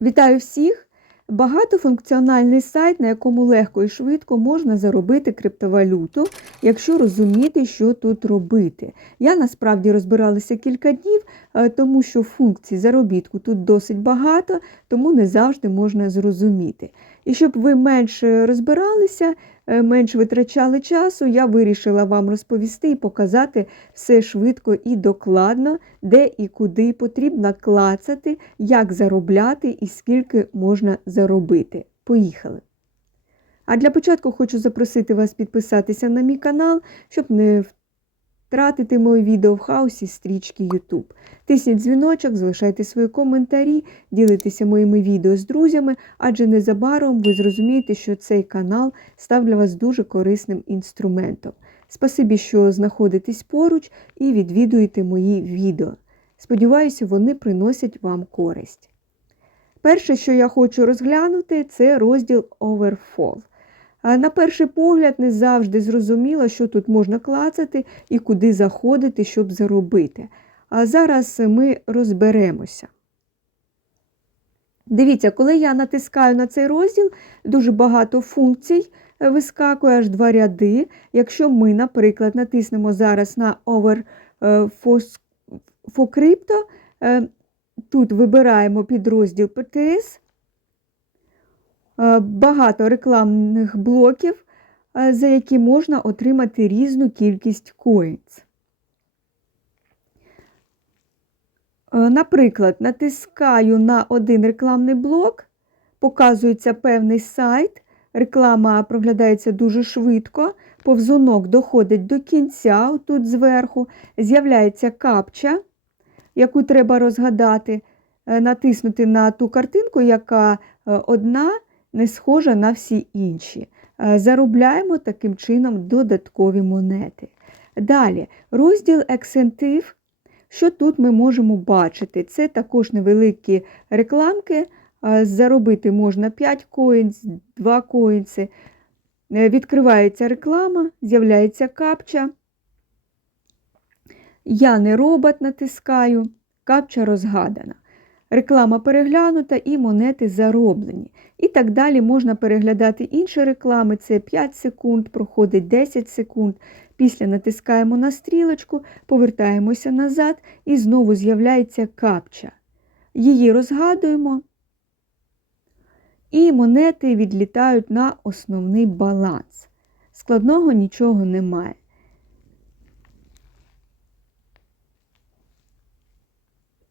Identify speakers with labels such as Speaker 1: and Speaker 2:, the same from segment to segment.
Speaker 1: Вітаю всіх! Багатофункціональний сайт, на якому легко і швидко можна заробити криптовалюту, якщо розуміти, що тут робити. Я насправді розбиралася кілька днів, е, тому що функцій заробітку тут досить багато, тому не завжди можна зрозуміти. І щоб ви менше розбиралися, е, менш витрачали часу, я вирішила вам розповісти і показати все швидко і докладно, де і куди потрібно клацати, як заробляти і скільки можна заробити. Поїхали! А для початку хочу запросити вас підписатися на мій канал, щоб не втратити моє відео в хаосі стрічки YouTube. Тисніть дзвіночок, залишайте свої коментарі, ділитеся моїми відео з друзями, адже незабаром ви зрозумієте, що цей канал став для вас дуже корисним інструментом. Спасибі, що знаходитесь поруч і відвідуєте мої відео. Сподіваюся, вони приносять вам користь. Перше, що я хочу розглянути, це розділ Overfall. На перший погляд, не завжди зрозуміло, що тут можна клацати і куди заходити, щоб заробити. А зараз ми розберемося. Дивіться, коли я натискаю на цей розділ, дуже багато функцій вискакує аж два ряди. Якщо ми, наприклад, натиснемо зараз на Over for тут вибираємо підрозділ PTS, багато рекламних блоків, за які можна отримати різну кількість коїнс. Наприклад, натискаю на один рекламний блок, показується певний сайт, реклама проглядається дуже швидко, повзунок доходить до кінця, тут зверху, з'являється капча, яку треба розгадати, натиснути на ту картинку, яка одна не схожа на всі інші. Заробляємо таким чином додаткові монети. Далі, розділ Ексентив. Що тут ми можемо бачити? Це також невеликі рекламки. Заробити можна 5 коїнс, 2 коїнси. Відкривається реклама, з'являється капча. Я не робот натискаю, капча розгадана. Реклама переглянута і монети зароблені. І так далі можна переглядати інші реклами. Це 5 секунд, проходить 10 секунд. Після натискаємо на стрілочку, повертаємося назад і знову з'являється капча. Її розгадуємо, і монети відлітають на основний баланс. Складного нічого немає.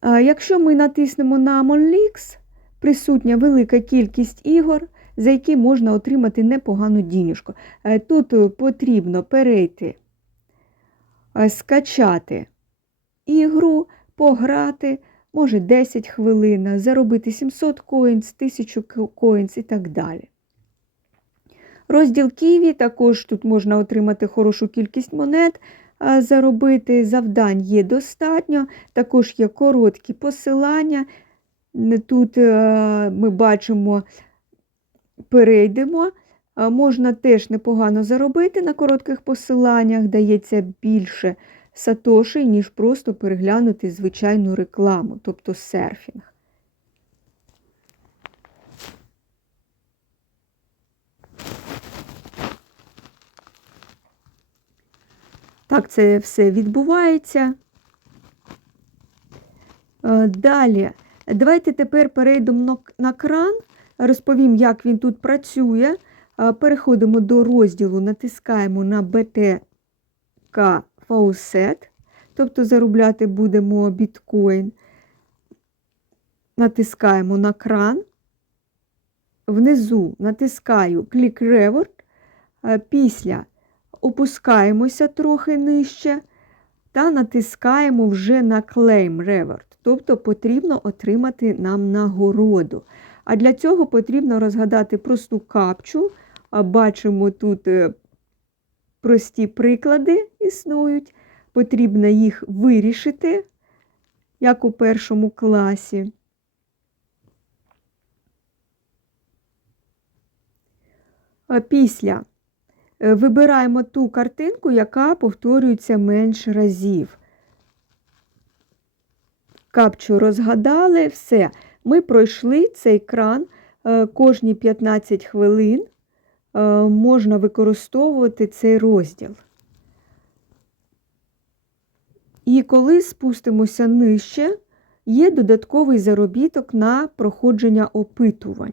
Speaker 1: Якщо ми натиснемо на Monlix, присутня велика кількість ігор, за які можна отримати непогану дінюшку. Тут потрібно перейти, скачати ігру, пограти, може 10 хвилин, заробити 700 коїнс, 1000 коїнс і так далі. Розділ Ківі, також тут можна отримати хорошу кількість монет, заробити завдань є достатньо, також є короткі посилання. Тут ми бачимо, перейдемо. Можна теж непогано заробити на коротких посиланнях, дається більше сатошей, ніж просто переглянути звичайну рекламу, тобто серфінг. Так це все відбувається. Далі, давайте тепер перейдемо на кран, розповім, як він тут працює. Переходимо до розділу, натискаємо на BTK Faucet, тобто заробляти будемо біткоін. Натискаємо на кран. Внизу натискаю Click Reward. Після опускаємося трохи нижче та натискаємо вже на Claim Reward, тобто потрібно отримати нам нагороду. А для цього потрібно розгадати просту капчу. Бачимо тут е, прості приклади існують, потрібно їх вирішити, як у першому класі. Після вибираємо ту картинку, яка повторюється менш разів. Капчу розгадали, все. Ми пройшли цей кран е, кожні 15 хвилин е, можна використовувати цей розділ. І коли спустимося нижче, є додатковий заробіток на проходження опитувань.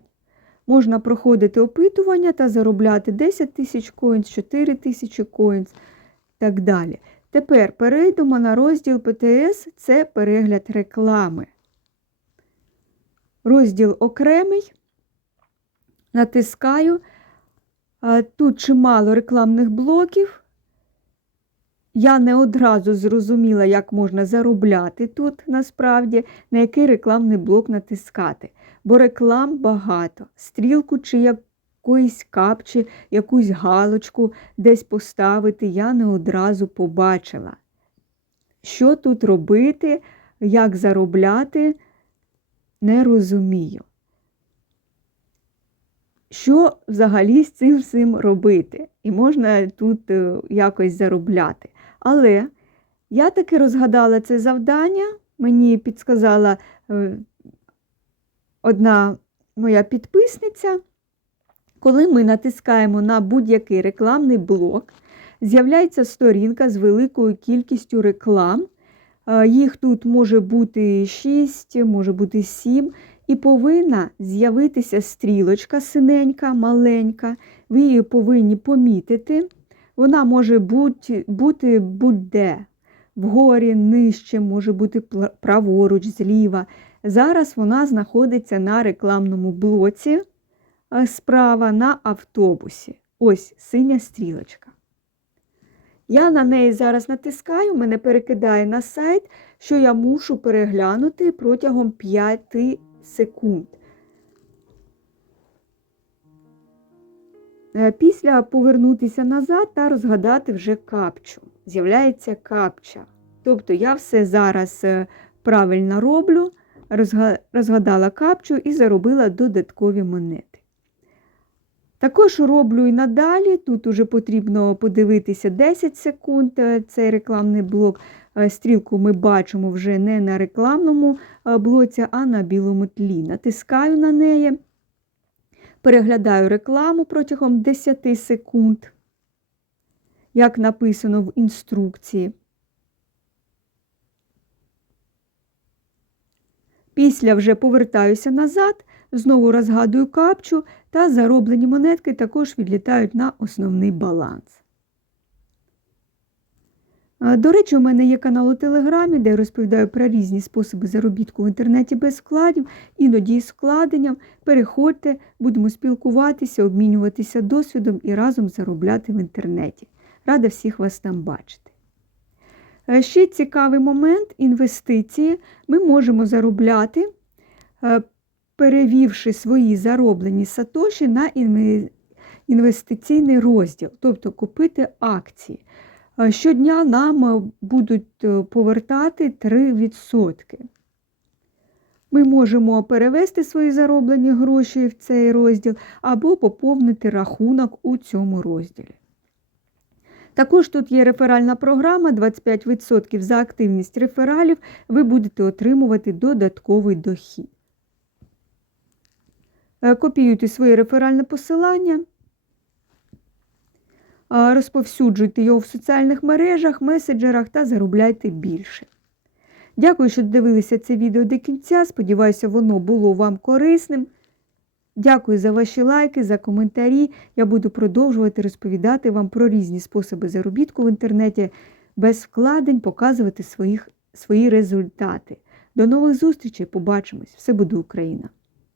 Speaker 1: Можна проходити опитування та заробляти 10 тисяч коїнс, 4 тисячі коїнс і так далі. Тепер перейдемо на розділ ПТС це перегляд реклами. Розділ окремий. Натискаю. Тут чимало рекламних блоків. Я не одразу зрозуміла, як можна заробляти тут насправді, на який рекламний блок натискати. Бо реклам багато. Стрілку чи якоїсь капчі, якусь галочку десь поставити я не одразу побачила. Що тут робити, як заробляти, не розумію. Що взагалі з цим всім робити? І можна тут е, якось заробляти. Але я таки розгадала це завдання, мені підсказала е, одна моя підписниця. Коли ми натискаємо на будь-який рекламний блок, з'являється сторінка з великою кількістю реклам. Е, їх тут може бути 6, може бути 7. І повинна з'явитися стрілочка синенька, маленька. Ви її повинні помітити. Вона може бути бути будь-де. Вгорі, нижче, може бути праворуч, зліва. Зараз вона знаходиться на рекламному блоці справа на автобусі. Ось синя стрілочка. Я на неї зараз натискаю, мене перекидає на сайт, що я мушу переглянути протягом 5 секунд. Е, після повернутися назад та розгадати вже капчу. З'являється капча. Тобто я все зараз е, правильно роблю, розгадала капчу і заробила додаткові монети. Також роблю і надалі. Тут уже потрібно подивитися 10 секунд е, цей рекламний блок. Стрілку ми бачимо вже не на рекламному блоці, а на білому тлі. Натискаю на неї. Переглядаю рекламу протягом 10 секунд, як написано в інструкції. Після вже повертаюся назад, знову розгадую капчу та зароблені монетки також відлітають на основний баланс. До речі, у мене є канал у Телеграмі, де я розповідаю про різні способи заробітку в інтернеті без вкладів, іноді з вкладенням. Переходьте, будемо спілкуватися, обмінюватися досвідом і разом заробляти в інтернеті. Рада всіх вас там бачити. Е, ще цікавий момент інвестиції. Ми можемо заробляти, е, перевівши свої зароблені сатоші на інвестиційний розділ, тобто купити акції. Щодня нам е, будуть е, повертати 3%. Ми можемо перевести свої зароблені гроші в цей розділ або поповнити рахунок у цьому розділі. Також тут є реферальна програма 25% за активність рефералів, ви будете отримувати додатковий дохід. Е, копіюйте своє реферальне посилання розповсюджуйте його в соціальних мережах, меседжерах та заробляйте більше. Дякую, що дивилися це відео до кінця. Сподіваюся, воно було вам корисним. Дякую за ваші лайки, за коментарі. Я буду продовжувати розповідати вам про різні способи заробітку в інтернеті, без вкладень, показувати своїх, свої результати. До нових зустрічей! Побачимось! Все буде Україна!